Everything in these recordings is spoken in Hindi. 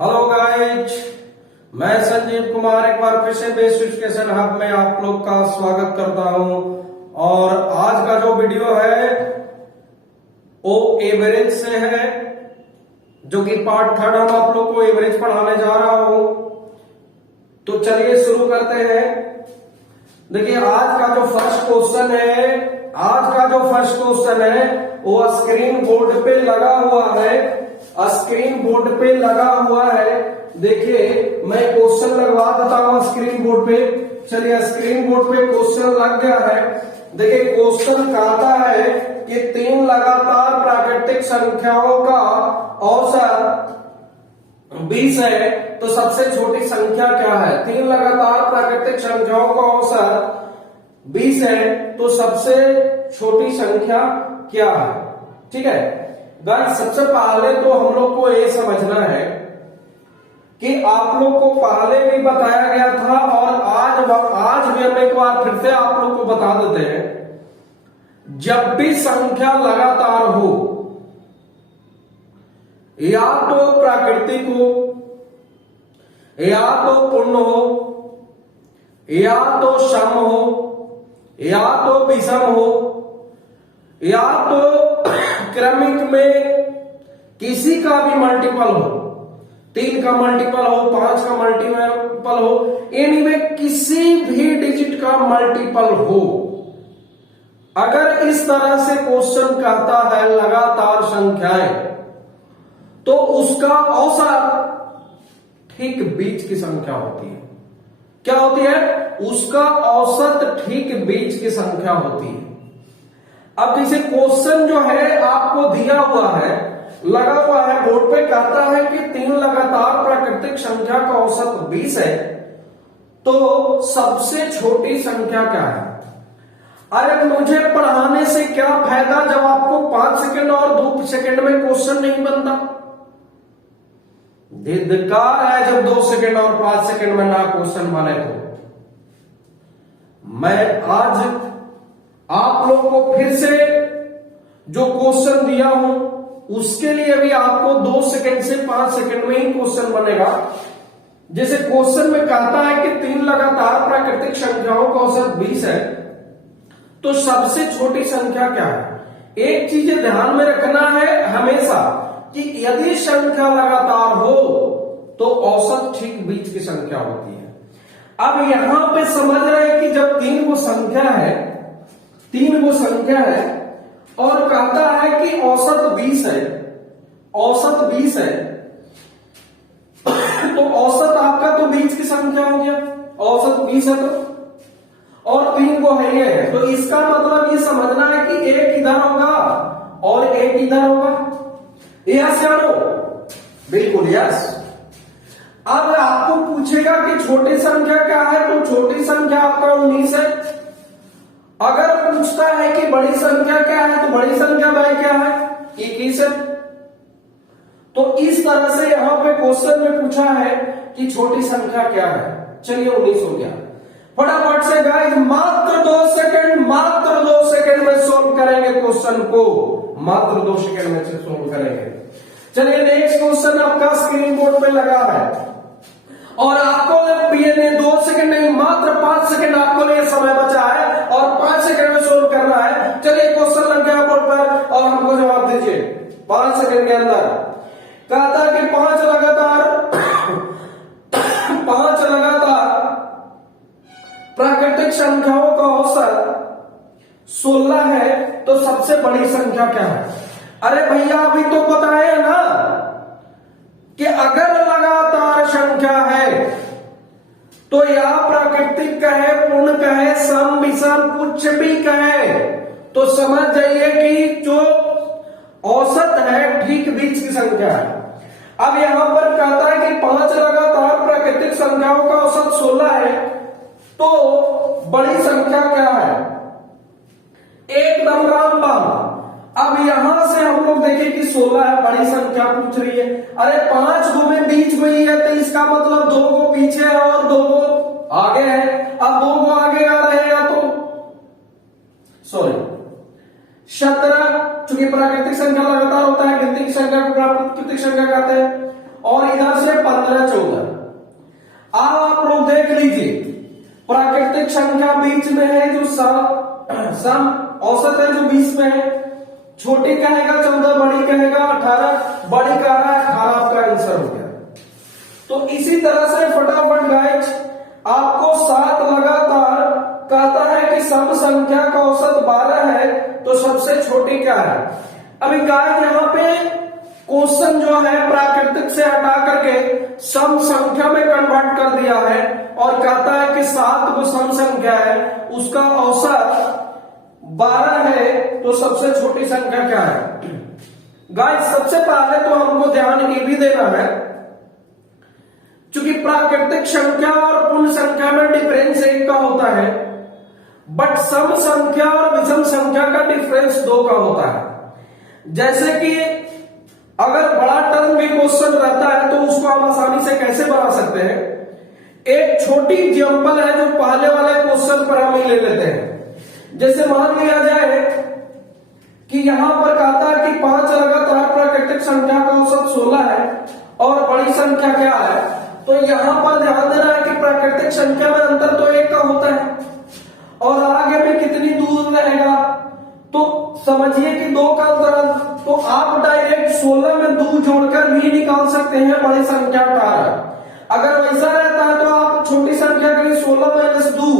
हेलो गाइज, मैं संजीव कुमार एक बार फिर से बेस्ट एजुकेशन हब में आप लोग का स्वागत करता हूं। और आज का जो वीडियो है वो एवरेज से है, जो कि पार्ट थर्ड हम आप लोग को एवरेज पढ़ाने जा रहा हूं। तो चलिए शुरू करते हैं। देखिए आज का जो फर्स्ट क्वेश्चन है वो स्क्रीन बोर्ड पे लगा हुआ है। देखिए मैं क्वेश्चन लगवा देता हूं स्क्रीन बोर्ड पे। चलिए स्क्रीन बोर्ड पे क्वेश्चन लग गया है। देखिए क्वेश्चन कहता है कि 3 लगातार प्राकृतिक संख्याओं का औसत 20 है, तो सबसे छोटी संख्या क्या है? 3 लगातार प्राकृतिक संख्याओं का औसत 20 है, तो सबसे छोटी संख्या क्या है? ठीक है गाइस, सबसे पहले तो हम लोग को ये समझना है कि आप लोग को पहले भी बताया गया था और आज भी हम एक बार फिर से आप लोग को बता देते हैं। जब भी संख्या लगातार हो, या तो प्राकृतिक हो, या तो पूर्ण हो, या तो सम हो, या तो विषम हो, या तो क्रमिक में किसी का भी मल्टीपल हो, 3 का मल्टीपल हो, 5 का मल्टीपल हो, एनीवे किसी भी डिजिट का मल्टीपल हो, अगर इस तरह से क्वेश्चन कहता है लगातार संख्याएं, तो उसका औसत ठीक बीच की संख्या होती है। क्या होती है? उसका औसत ठीक बीच की संख्या होती है। अब जैसे क्वेश्चन जो है आपको दिया हुआ है, लगा हुआ है बोर्ड पे, कहता है कि 3 लगातार प्राकृतिक संख्या का औसत 20 है, तो सबसे छोटी संख्या क्या है? अरे मुझे पढ़ाने से क्या फायदा जब आपको 5 सेकंड और 2 सेकंड में क्वेश्चन नहीं बनता। धिक्कार है जब 2 सेकंड और 5 सेकंड में ना क्वेश्चन बने। तो मैं आज आप लोग को फिर से जो क्वेश्चन दिया हूं उसके लिए भी आपको 2 सेकंड से 5 सेकंड में ही क्वेश्चन बनेगा। जैसे क्वेश्चन में कहता है कि 3 लगातार प्राकृतिक संख्याओं का औसत 20 है, तो सबसे छोटी संख्या क्या है? एक चीज ध्यान में रखना है हमेशा कि यदि संख्या लगातार हो तो औसत ठीक बीच की संख्या होती है। अब यहां पे समझ रहे हैं कि जब 3 गो संख्या है और कहता है कि औसत 20 है, तो औसत आपका तो बीच की संख्या हो गया, औसत 20 है तो, और 3 को है ये है, तो इसका मतलब ये समझना है कि एक इधर होगा और एक इधर होगा। यस या नो? बिल्कुल यस। अब आपको पूछेगा कि छोटी संख्या क्या है, तो छोटी संख्या आपका 19 है। अगर पूछता है कि बड़ी संख्या क्या है, तो बड़ी संख्या भाई क्या है? 21 है। तो इस तरह से यहां पे क्वेश्चन में पूछा है कि छोटी संख्या क्या है। चलिए 19 हो गया। फटाफट से गाइस मात्र 2 सेकंड में सोल्व करेंगे क्वेश्चन को, मात्र 2 सेकंड में से सोल्व करेंगे। चलिए नेक्स्ट क्वेश्चन आपका स्क्रीन बोर्ड पे लगा है और आपको ये 2 सेकंड नहीं, मात्र 5 सेकंड आपको लिए समय बचा है और 5 सेकंड में सोल्व करना है। चलिए क्वेश्चन लग गया बोर्ड पर और हमको जवाब दीजिए 5 सेकंड के अंदर। कहता है कि 5 लगातार प्राकृतिक संख्याओं का औसत 16 है, तो सबसे बड़ी संख्या क्या है? अरे भैया अभी तो बताए ना कि अगर लगातार संख्या है तो या प्राकृतिक कहे, पूर्ण कहे, सम विषम कुछ भी कहे, तो समझ जाइए कि जो औसत है ठीक बीच की संख्या है। अब यहां पर कहता है कि 5 लगातार प्राकृतिक संख्याओं का औसत 16 है, तो बड़ी संख्या क्या है? एकदम रामबाण। अब यहां से हम लोग देखें कि 16 है, बड़ी संख्या पूछ रही है। अरे 5 गो में बीच में ही है, तो इसका मतलब 2 गो पीछे है और 2 गो आगे है। अब 2 गो आगे आ रहेगा तो 17, चूंकि प्राकृतिक संख्या लगातार होता है, गिनती की संख्या को प्राकृतिक संख्या कहते हैं, और इधर से 15 14। अब आप लोग देख लीजिए, प्राकृतिक संख्या बीच में है जो सम औसत है जो 20 में है, छोटी कहेगा 14, बड़ी कहेगा 18, बड़ी कह रहा है 18, आपका आंसर हो गया। तो इसी तरह से फटाफट गाइस आपको 7 लगातार कहता है कि सम संख्या का औसत 12 है, तो सबसे छोटी क्या है। अभी गाइस यहाँ पे क्वेश्चन जो है प्राकृतिक से हटा करके सम संख्या में कन्वर्ट कर दिया है और कहता है कि 7 जो सम संख्या है उसका औसत 12 है, तो सबसे छोटी संख्या क्या है। गाइस सबसे पहले तो हमको ध्यान ये भी देना है, क्योंकि प्राकृतिक संख्या और पूर्ण संख्या में डिफरेंस 1 का होता है, बट सम संख्या और विषम संख्या का डिफरेंस 2 का होता है। जैसे कि अगर बड़ा टर्म भी क्वेश्चन रहता है तो उसको हम आसानी से कैसे बना सकते हैं। एक छोटी एग्जांपल है जो पहले वाले क्वेश्चन पर हम ले लेते हैं। जैसे मान लिया जाए कि यहां पर कहता है कि 5 लगातार प्राकृतिक संख्या का औसत 16 है और बड़ी संख्या क्या है, तो यहां पर ध्यान देना है कि प्राकृतिक संख्या में अंतर तो 1 का होता है और आगे में कितनी दूर रहेगा, तो समझिए कि 2 का अंतराल, तो आप डायरेक्ट 16 में 2 जोड़कर भी निकाल सकते हैं बड़ी संख्या 18। अगर वैसा रहता है तो आप छोटी संख्या के लिए 16 - 2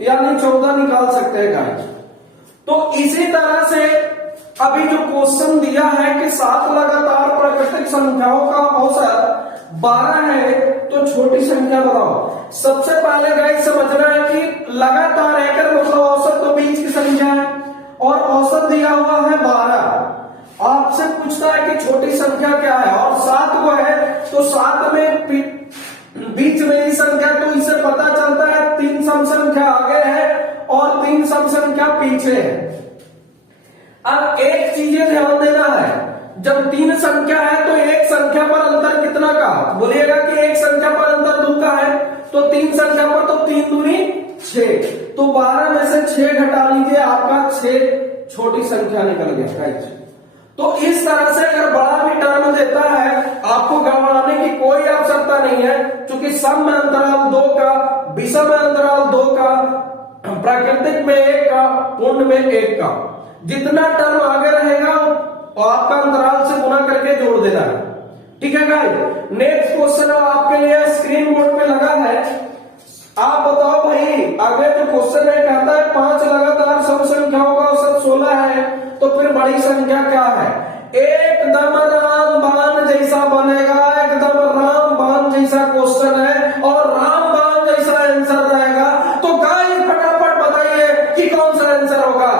यानी 14 निकाल सकते हैं गाइस। तो इसी तरह से अभी जो क्वेश्चन दिया है कि 7 लगातार प्राकृतिक संख्याओं का औसत 12 है, तो छोटी संख्या बताओ। सबसे पहले गाइस समझना है कि लगातार है कर मतलब औसत तो 20 की संख्या है और औसत दिया हुआ है 12। आपसे पूछता है कि छोटी संख्या क्या है और 7 को है, तो 7 में बीच में ही संख्या, तो इसे पता चलता है 3 सम संख्या आगे है और 3 सम संख्या पीछे है। अब एक चीजें ध्यान देना है, जब 3 संख्या है तो एक संख्या पर अंतर कितना का, बोलिएगा कि एक संख्या पर अंतर 2 का है, तो 3 संख्या पर तो 3 दूनी 6, तो 12 में से 6 घटा लीजिए, आपका 6 छोटी संख्या निकल गया गाइस। तो इस तरह से अगर बड़ा भी टर्म देता है आपको घबराने की कोई आवश्यकता नहीं है, क्योंकि सम में अंतराल 2 का, विषम में अंतराल 2 का, प्राकृतिक में 1 का, पूर्ण में 1 का, जितना टर्म आगे रहेगा और आपका अंतराल से गुना करके जोड़ देना है। ठीक है गाइस। नेक्स्ट क्वेश्चन आपके लिए स्क्रीन बोर्ड पे लगा है। आप बताओ भाई, आगे जो क्वेश्चन है कहता है 5 लगातार सम संख्याओं का औसत 16 है, तो फिर बड़ी संख्या क्या है। एकदम रामबाण जैसा बनेगा, एकदम रामबाण जैसा क्वेश्चन है और रामबाण जैसा आंसर रहेगा। तो गाइस फटाफट बताइए कि कौन सा आंसर होगा।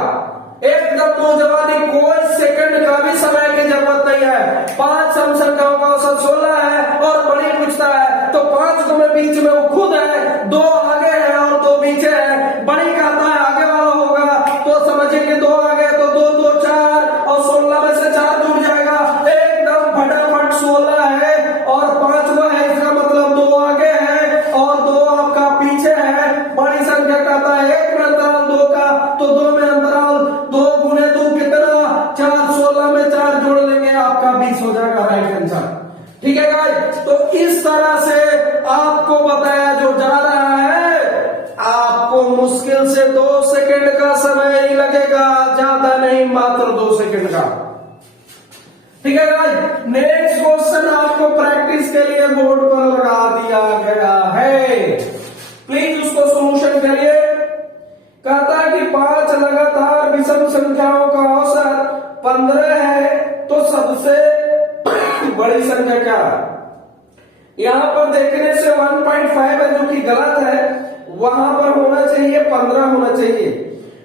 एकदम नौजवानी, कोई सेकंड का भी समय की जरूरत नहीं है। 5 सम संख्याओं का औसत 16 है और बड़ी पूछता है, तो 5 को में बीच में वो खुद है, 2 आगे है और 2 पीछे है। बड़ी कहता है आगे वाला होगा, तो समझिए कि 2 आगे, तो 2 2 4 और 16 में से 4 जुड़ जाएगा। एकदम फटाफट 16 है और 5 वो है, इसका मतलब 2 आगे है और 2 आपका पीछे है। बड़ी संख्या कहता है 1 में अंतराल 2 का, तो 2 में अंतराल 2 गुने 2 कितना 4, 16 में 4 जोड़ लेंगे, आपका 20 हो जाएगा राइट आंसर। ठीक है गाइस। तो इस तरह से आपको बताया जो जा रहा है, आपको मुश्किल से 2 सेकंड का समय ही लगेगा, ज्यादा नहीं, मात्र 2 सेकंड का। ठीक है गाइस। नेक्स्ट क्वेश्चन आपको प्रैक्टिस के लिए बोर्ड पर लगा दिया गया है, प्लीज उसको सोल्यूशन करिए। कहता है कि 5 लगातार विषम संख्याओं का औसत 15 है, तो सबसे बड़ी संख्या क्या है। यहां पर देखने से 1.5 है जो कि गलत है, वहां पर होना चाहिए 15 होना चाहिए।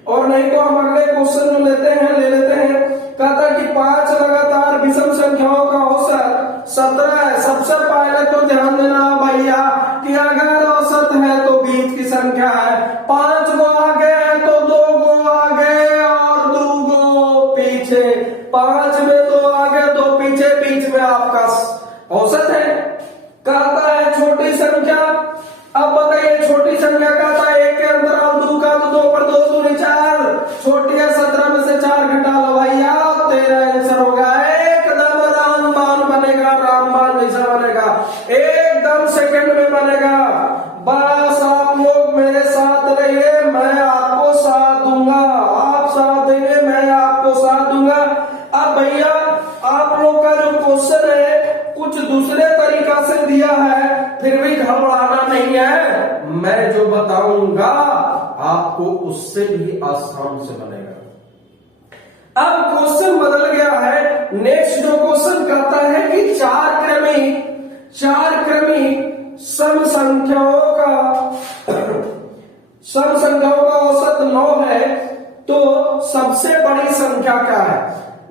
और नहीं तो हम अगले क्वेश्चन जो लेते हैं ले लेते हैं। कहता है कि 5 लगातार विषम संख्याओं का औसत 17 है। सबसे पहले तो ध्यान देना भैया कि अगर औसत है तो बीच की संख्या है, 5 को आगे है तो 2 को आगे और 2 को पीछे, 5 में 2 आगे 2 पीछे, बीच में आपका औसत है। कहता है छोटी संख्या, अब बताइए छोटी संख्या कहता है 1 के अंतराल 2 का, तो 2 पर 2 दूनी 4, छोटी है 17 में से 4 घटा लो भैया, तेरा आंसर होगा एकदम रामबाण बनेगा, रामबाण जैसा बनेगा। कुछ दूसरे तरीका से दिया है, फिर भी घबराना नहीं है, मैं जो बताऊंगा आपको उससे भी आसान से बनेगा। अब क्वेश्चन बदल गया है। नेक्स्ट जो क्वेश्चन कहता है कि चार क्रमिक सम संख्याओं का औसत 9 है, तो सबसे बड़ी संख्या क्या है?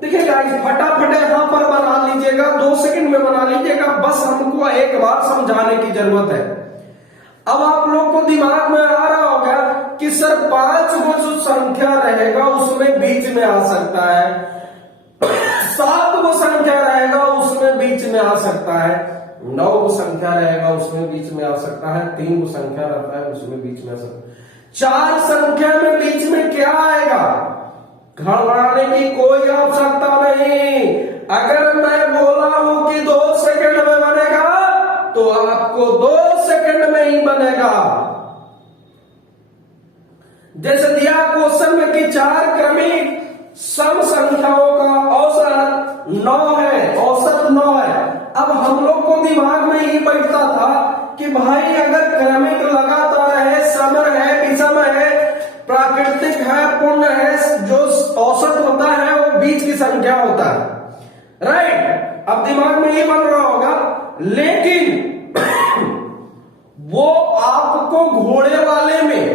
देखिए गाइस, फटाफट यहां पर बना लीजिएगा, 2 सेकंड में बना लीजिएगा, बस हमको एक बार समझाने की जरूरत है। अब आप लोग को दिमाग में आ रहा होगा कि सर 5 वो जो संख्या रहेगा उसमें बीच में आ सकता है, 7 वो संख्या रहेगा उसमें बीच में आ सकता है, 9 वो संख्या रहेगा उसमें बीच में आ सकता है, 3 वो संख्या रहता है उसमें बीच में आ सकता है। 4 संख्या में बीच में क्या आएगा? घबराने की कोई आवश्यकता नहीं। अगर मैं बोला हूं कि 2 सेकंड में बनेगा तो आपको 2 सेकंड में ही बनेगा। जैसे दिया क्वेश्चन में कि 4 क्रमिक सम संख्याओं का औसत 9 है, औसत 9 है। अब हम लोग को दिमाग में ये बैठता था कि भाई अगर क्रमिक लगातार है, समर है, विषम है, प्राकृतिक है, पूर्ण है, जो औसत होता है वो बीच की संख्या होता है, राइट? अब दिमाग में ये बन रहा होगा, लेकिन वो आपको घोड़े वाले में,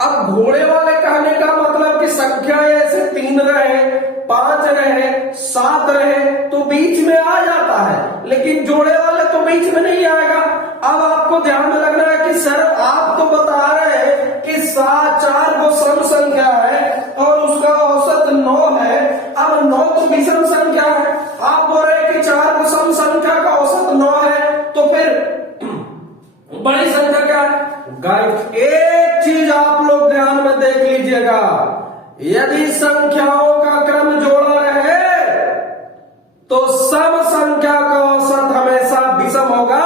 अब घोड़े वाले कहने का मतलब कि संख्या ऐसे 3 रहे, 5 रहे, 7 रहे तो बीच में आ जाता है, लेकिन जोड़े वाले तो बीच में नहीं आएगा। अब आपको ध्यान में रखना है कि सर आप तो बता रहे हैं कि 4 वो सम संख्या है और उसका औसत 9 है। अब 9 तो विषम संख्या है, आप बोल रहे हैं कि 4 वो सम संख्या का औसत 9 है, तो फिर बड़ी संख्या क्या है? गाइस, एक चीज आप लोग ध्यान में देख लीजिएगा, यदि संख्याओं का क्रम जोड़ा रहे तो सम संख्या का औसत हमेशा विषम होगा,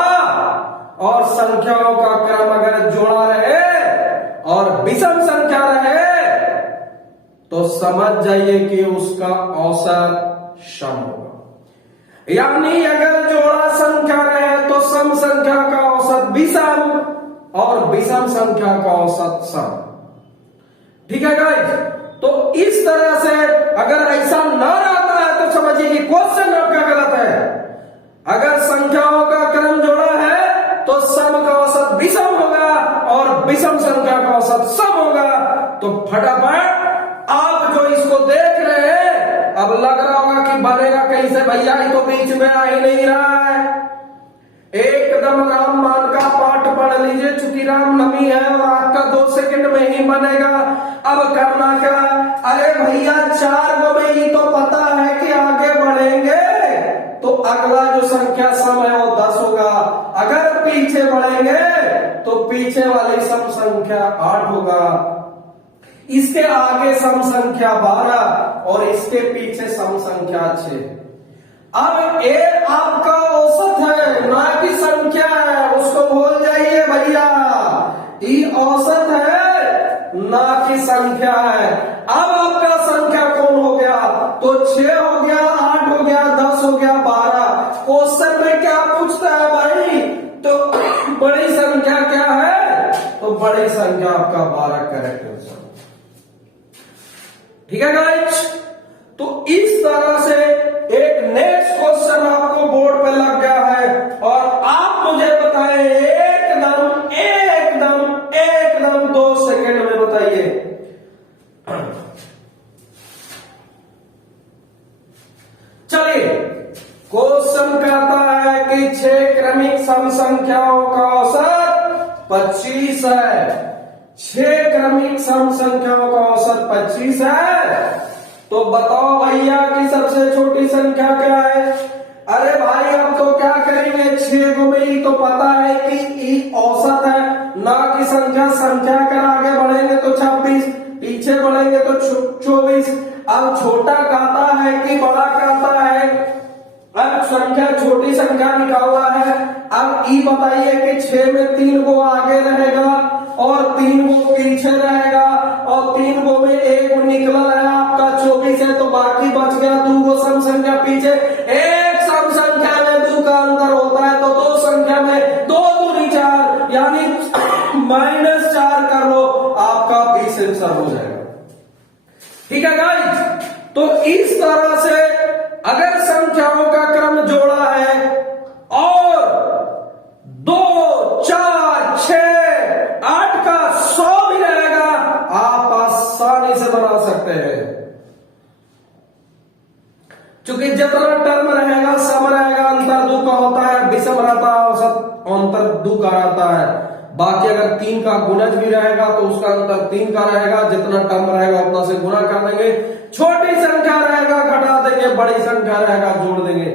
और संख्याओं का क्रम अगर जोड़ा रहे और विषम संख्या रहे तो समझ जाइए कि उसका औसत सम होगा। यानी अगर जोड़ा संख्या रहे तो सम संख्या का औसत विषम और विषम संख्या का औसत सम। ठीक है गाइस? तो इस तरह से अगर ऐसा न रहता है तो समझिए कि क्वेश्चन आपका गलत है। अगर संख्याओं का क्रम जोड़ा है तो सम का औसत विषम होगा और विषम संख्या का औसत सम होगा। तो फटाफट आप जो इसको देख रहे हैं, अब लग रहा होगा कि बनेगा कैसे भैया, ये तो बीच में आ ही नहीं रहा है। एकदम राममान का पाठ पढ़ लीजिए, चूंकि रामनवमी है और आपका 2 सेकंड में ही बनेगा। अब करना क्या? अरे भैया 4 गो में ही तो पता है कि आगे बढ़ेंगे तो अगला जो संख्या सम है वो 10 होगा, अगर पीछे बढ़ेंगे तो पीछे वाली सम संख्या 8 होगा, इसके आगे सम संख्या 12 और इसके पीछे सम संख्या 6। अब ए आपका औसत है, ना कि संख्या है, उसको भूल जाइए भैया। ई औसत है ना कि संख्या है। अब आपका संख्या कौन हो गया? तो 6 हो गया, 8 हो गया, 10 हो गया, 12। क्वेश्चन में क्या पूछता है भाई? तो बड़ी संख्या क्या है? तो बड़ी संख्या आपका 12 करेक्ट आंसर। ठीक है गाइस? तो इस तरह से एक नेक्स्ट क्वेश्चन आपको बोर्ड पे लग गया है और आप मुझे बताएं एकदम एकदम एकदम 2 सेकंड में बताइए। चलिए, क्वेश्चन कहता है कि 6 क्रमिक सम संख्याओं का औसत 25 है। 6 क्रमिक सम संख्याओं का औसत 25 है, तो बताओ भैया कि सबसे छोटी संख्या क्या है? अरे भाई अब तो क्या करेंगे, 6 गो में ही तो पता है कि ई औसत है, ना कि संख्या। संख्या कर आगे बढ़ेंगे तो 26, पीछे बढ़ेंगे तो 24। अब छोटा कहता है कि बड़ा कहता है। अब संख्या, छोटी संख्या निकालना है। अब ई बताइए कि 6 में 3 गो आगे रहेगा और 3 गो पीछे रहेगा और 3 गो में 1 गो निकला है आपका 24 है, तो बाकी बच गया 2 गो सम संख्या पीछे। एक सम संख्या में 2 का अंतर -4 कर लो, आपका 20 आंसर हो जाएगा। ठीक है गाइस, तो इस तरह से अगर संख्याओं का क्रम जोड़ा है और 2, 4, 6, 8 का 100 भी रहेगा, आप आसानी से बना सकते हैं। चूंकि जितना टर्म रहेगा सम रहेगा, अंतर 2 का होता है, विषम रहता है, औसत अंतर 2 का रहता है। बाकी अगर 3 का गुणज भी रहेगा तो उसका अंतर 3 का रहेगा, जितना टर्म रहेगा उतना से गुणा कर देंगे। छोटी संख्या रहेगा घटा देंगे, बड़ी संख्या रहेगा जोड़ देंगे।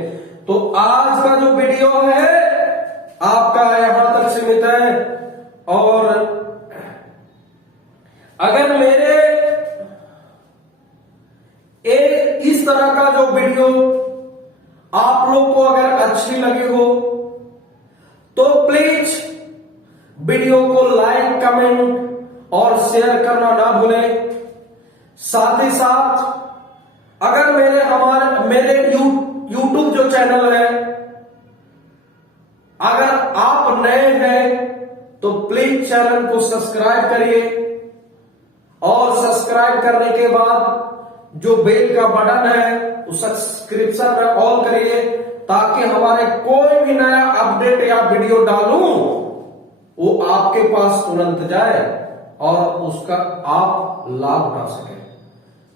तो आज का जो वीडियो है आपका यहां तक सीमित है। और अगर मेरे इस तरह का जो वीडियो आप लोग को अगर अच्छी लगी हो तो प्लीज वीडियो को लाइक, कमेंट और शेयर करना ना भूलें। साथ ही साथ अगर मेरे यूट्यूब जो चैनल है, अगर आप नए हैं तो प्लीज चैनल को सब्सक्राइब करिए और सब्सक्राइब करने के बाद जो बेल का बटन है उस सब्सक्रिप्शन में ऑल करिए, ताकि हमारे कोई भी नया अपडेट या वीडियो डालूं वो आपके पास तुरंत जाए और उसका आप लाभ उठा सके।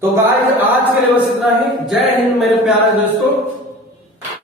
तो गाइस आज के लिए बस इतना ही। जय हिंद मेरे प्यारे दोस्तों।